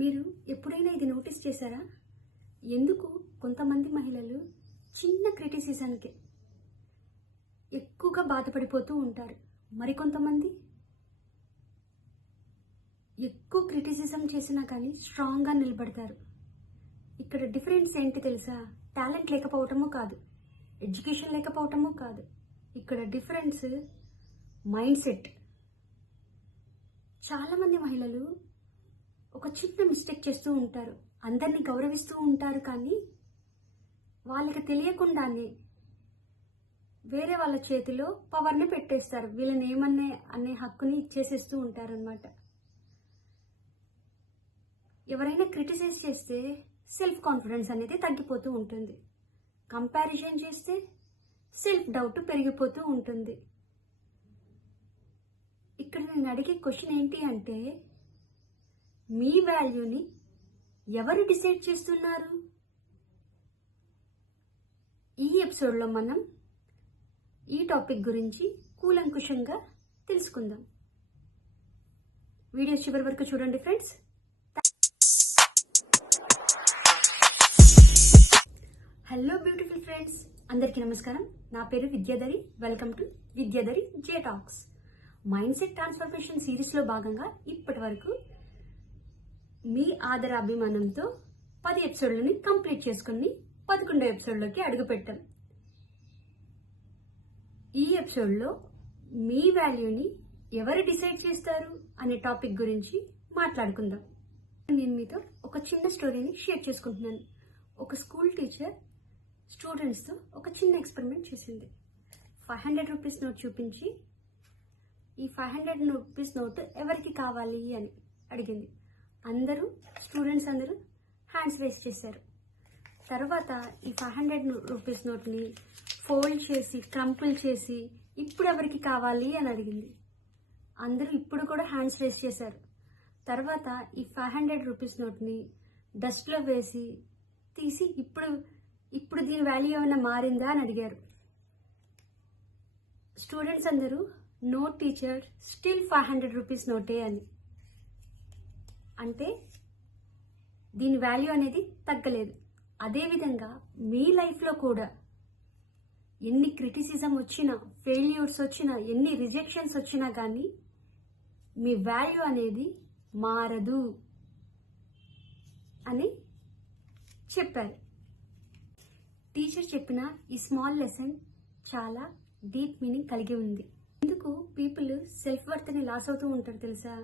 మీరు ఎప్పుడైనా ఇది నోటీస్ చేశారా? ఎందుకు కొంతమంది మహిళలు చిన్న క్రిటిసిజంకి ఎక్కువగా బాధపడిపోతూ ఉంటారు, మరికొంతమంది ఎక్కువ క్రిటిసిజం చేసినా కానీ స్ట్రాంగ్గా నిలబడతారు. ఇక్కడ డిఫరెన్స్ ఏంటి తెలుసా? టాలెంట్ లేకపోవటము కాదు, ఎడ్యుకేషన్ లేకపోవటము కాదు. ఇక్కడ డిఫరెన్స్ మైండ్ సెట్. చాలామంది మహిళలు ఒక చిన్న మిస్టేక్ చేస్తూ ఉంటారు, అందరినీ గౌరవిస్తూ ఉంటారు, కానీ వాళ్ళకి తెలియకుండానే వేరే వాళ్ళ చేతిలో పవర్ని పెట్టేస్తారు. వీళ్ళని ఏమన్నే అనే హక్కుని ఇచ్చేసేస్తూ ఉంటారనమాట. ఎవరైనా క్రిటిసైజ్ చేస్తే సెల్ఫ్ కాన్ఫిడెన్స్ అనేది తగ్గిపోతూ ఉంటుంది. కంపారిజన్ చేస్తే సెల్ఫ్ డౌట్ పెరిగిపోతూ ఉంటుంది. ఇక్కడ నేను అడిగే క్వశ్చన్ ఏంటి అంటే, మీ వాల్యూని ఎవరు డిసైడ్ చేస్తున్నారు? ఈ ఎపిసోడ్లో మనం ఈ టాపిక్ గురించి కూలంకుషంగా తెలుసుకుందాం. వీడియో చివరి వరకు చూడండి ఫ్రెండ్స్. హలో బ్యూటిఫుల్ ఫ్రెండ్స్, అందరికీ నమస్కారం. నా పేరు Vidyadhari. Welcome to Vidyadhari J talks. Mind set transformation సిరీస్లో భాగంగా ఇప్పటి వరకు మీ ఆదరాభిమానంతో 10 ఎపిసోడ్లని కంప్లీట్ చేసుకుని 11వ ఎపిసోడ్లోకి అడుగుపెట్టాం. ఈ ఎపిసోడ్లో మీ వాల్యూని ఎవరు డిసైడ్ చేస్తారు అనే టాపిక్ గురించి మాట్లాడుకుందాం. నేను మీతో ఒక చిన్న స్టోరీని షేర్ చేసుకుంటున్నాను. ఒక స్కూల్ టీచర్ స్టూడెంట్స్తో ఒక చిన్న ఎక్స్పెరిమెంట్ చేసింది. 500 రూపీస్ నోట్ చూపించి, ఈ 500 రూపీస్ నోట్ ఎవరికి కావాలి అని అడిగింది. స్టూడెంట్స్ అందరూ హ్యాండ్స్ రేస్ చేశారు. తర్వాత ఈ 500 రూపీస్ నోట్ని ఫోల్డ్ చేసి క్రంపుల్ చేసి ఇప్పుడు ఎవరికి కావాలి అని అడిగింది. అందరూ ఇప్పుడు కూడా హ్యాండ్స్ రేస్ చేశారు. తర్వాత ఈ 500 రూపీస్ నోట్ని డస్ట్లో వేసి తీసి ఇప్పుడు దీని వాల్యూ ఏమైనా మారిందా అని అడిగారు. స్టూడెంట్స్ అందరూ నో టీచర్, స్టిల్ 500 రూపీస్ నోటే అని. అంటే దీని వాల్యూ అనేది తగ్గలేదు. అదేవిధంగా మీ లైఫ్లో కూడా ఎన్ని క్రిటిసిజం వచ్చినా, ఫెయిల్యూర్స్ వచ్చినా, ఎన్ని రిజెక్షన్స్ వచ్చినా కానీ మీ వాల్యూ అనేది మారదు అని చెప్పారు. టీచర్ చెప్పిన ఈ స్మాల్ లెసన్ చాలా డీప్ మీనింగ్ కలిగి ఉంది. ఎందుకు పీపుల్ సెల్ఫ్ వర్త్ని లాస్ అవుతూ ఉంటారు తెలుసా?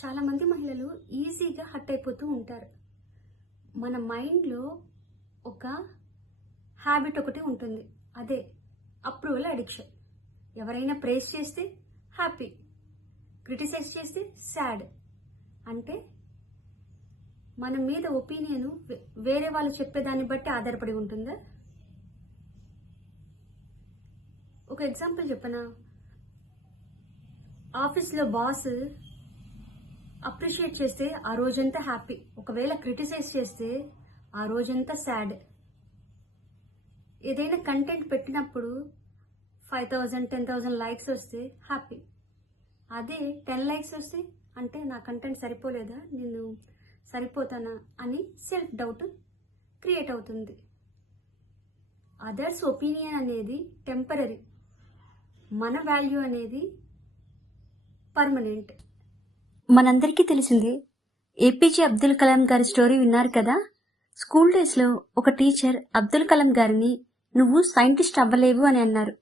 చాలా మంది మహిళలు ఈజీగా హర్ట్ అయిపోతూ ఉంటారు. మన మైండ్లో ఒక హ్యాబిట్ ఒకటి ఉంటుంది, అదే అప్రూవల్ అడిక్షన్. ఎవరైనా ప్రేస్ చేస్తే హ్యాపీ, క్రిటిసైజ్ చేస్తే సాడ్. అంటే మన మీద ఒపీనియన్ వేరే వాళ్ళు చెప్పేదాన్ని బట్టి ఆధారపడి ఉంటుందా? ఒక ఎగ్జాంపుల్ చెప్పనా? ఆఫీస్లో బాస్ అప్రిషియేట్ చేస్తే ఆ రోజంతా హ్యాపీ, ఒకవేళ క్రిటిసైజ్ చేస్తే ఆ రోజంతా సాడ్. ఏదైనా కంటెంట్ పెట్టినప్పుడు 5,000 10,000 లైక్స్ వస్తే హ్యాపీ. అదే 10 లైక్స్ వస్తే అంటే నా కంటెంట్ సరిపోలేదా, నేను సరిపోతానా అని సెల్ఫ్ డౌట్ క్రియేట్ అవుతుంది. అదర్స్ ఒపీనియన్ అనేది టెంపరరీ, మన వాల్యూ అనేది పర్మనెంట్. మనందరికీ తెలిసిందే, ఏపీజే అబ్దుల్ కలాం గారి స్టోరీ విన్నారు కదా. స్కూల్ డేస్లో ఒక టీచర్ అబ్దుల్ కలాం గారిని నువ్వు సైంటిస్ట్ అవ్వలేవు అని అన్నారు.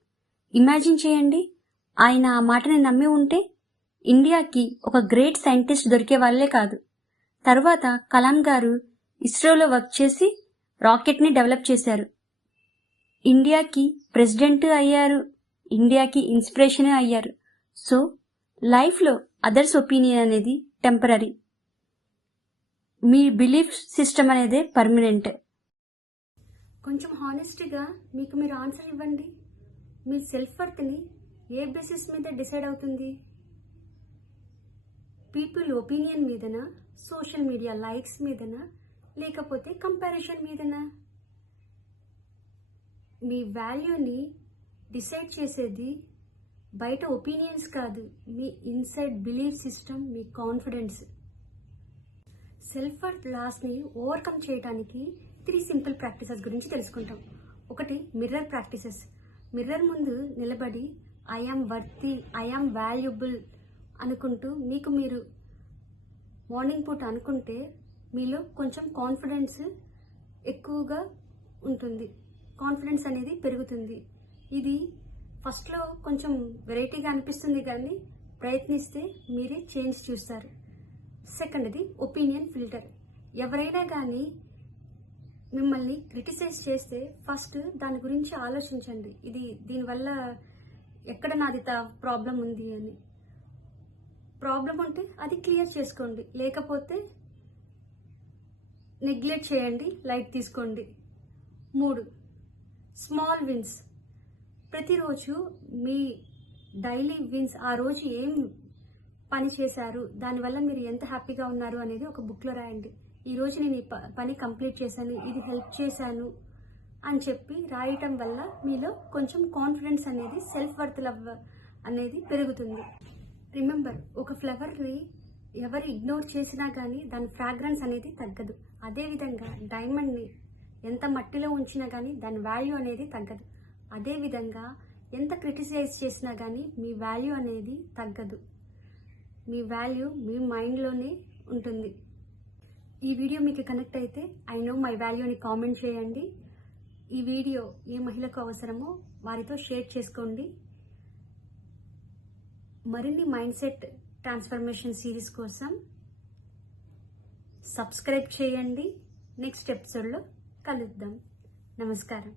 ఇమాజిన్ చేయండి, ఆయన ఆ మాటని నమ్మి ఉంటే ఇండియాకి ఒక గ్రేట్ సైంటిస్ట్ దొరికే వాళ్ళే కాదు. తర్వాత కలాం గారు ఇస్రోలో వర్క్ చేసి రాకెట్ని డెవలప్ చేశారు. ఇండియాకి ప్రెసిడెంట్ అయ్యారు, ఇండియాకి ఇన్స్పిరేషన్ అయ్యారు. సో లైఫ్లో అదర్స్ ఒపీనియన్ అనేది టెంపరరీ, మీ బిలీఫ్ సిస్టమ్ అనేది పర్మనెంట్. కొంచెం హానెస్ట్గా మీకు మీరు ఆన్సర్ ఇవ్వండి. మీ సెల్ఫ్ వర్త్ని ఏ బేసిస్ మీద డిసైడ్ అవుతుంది? పీపుల్ ఒపీనియన్ మీదనా, సోషల్ మీడియా లైక్స్ మీదనా, లేకపోతే కంపారిజన్ మీదనా? మీ వాల్యూని డిసైడ్ చేసేది బయట ఒపీనియన్స్ కాదు, మీ ఇన్సైడ్ బిలీఫ్ సిస్టమ్, మీ కాన్ఫిడెన్స్. సెల్ఫ్ వర్త్ లాస్ని ఓవర్కమ్ చేయడానికి 3 సింపుల్ ప్రాక్టీసెస్ గురించి తెలుసుకుంటాం. ఒకటి మిర్రర్ ప్రాక్టీసెస్. మిర్రర్ ముందు నిలబడి I am worthy, I am valuable అనుకుంటూ మీకు మీరు మార్నింగ్ పూట అనుకుంటే మీలో కొంచెం కాన్ఫిడెన్స్ ఎక్కువగా ఉంటుంది. కాన్ఫిడెన్స్ అనేది పెరుగుతుంది. ఇది ఫస్ట్లో కొంచెం వెరైటీగా అనిపిస్తుంది కానీ ప్రయత్నిస్తే మీరే చేంజ్ చూస్తారు. సెకండ్ది ఒపీనియన్ ఫిల్టర్. ఎవరైనా కానీ మిమ్మల్ని క్రిటిసైజ్ చేస్తే ఫస్ట్ దాని గురించి ఆలోచించండి. దీనివల్ల ఎక్కడ నాది ప్రాబ్లం ఉంది అని. ప్రాబ్లం ఉంటే అది క్లియర్ చేసుకోండి, లేకపోతే నెగ్లెక్ట్ చేయండి, లైట్ తీసుకోండి. 3 స్మాల్ విన్స్. ప్రతిరోజు మీ డైలీ విన్స్, ఆ రోజు ఏం పని చేశారు, దానివల్ల మీరు ఎంత హ్యాపీగా ఉన్నారు అనేది ఒక బుక్లో రాయండి. ఈరోజు నేను ఈ పని కంప్లీట్ చేశాను, ఇది హెల్ప్ చేశాను అని చెప్పి రాయటం వల్ల మీలో కొంచెం కాన్ఫిడెన్స్ అనేది, సెల్ఫ్ వర్త్ లవ్ అనేది పెరుగుతుంది. రిమెంబర్, ఒక ఫ్లవర్ని ఎవరు ఇగ్నోర్ చేసినా కానీ దాని ఫ్రాగ్రెన్స్ అనేది తగ్గదు. అదేవిధంగా డైమండ్ని ఎంత మట్టిలో ఉంచినా కానీ దాని వాల్యూ అనేది తగ్గదు. అదేవిధంగా ఎంత క్రిటిసైజ్ చేసినా కానీ మీ వాల్యూ అనేది తగ్గదు. మీ వాల్యూ మీ మైండ్లోనే ఉంటుంది. ఈ వీడియో మీకు కనెక్ట్ అయితే ఐ నో మై వాల్యూ అని కామెంట్ చేయండి. ఈ వీడియో ఏ మహిళకు అవసరమో వారితో షేర్ చేసుకోండి. మరిన్ని మైండ్ సెట్ ట్రాన్స్ఫర్మేషన్ సిరీస్ కోసం సబ్స్క్రైబ్ చేయండి. నెక్స్ట్ ఎపిసోడ్లో కలుద్దాం. నమస్కారం.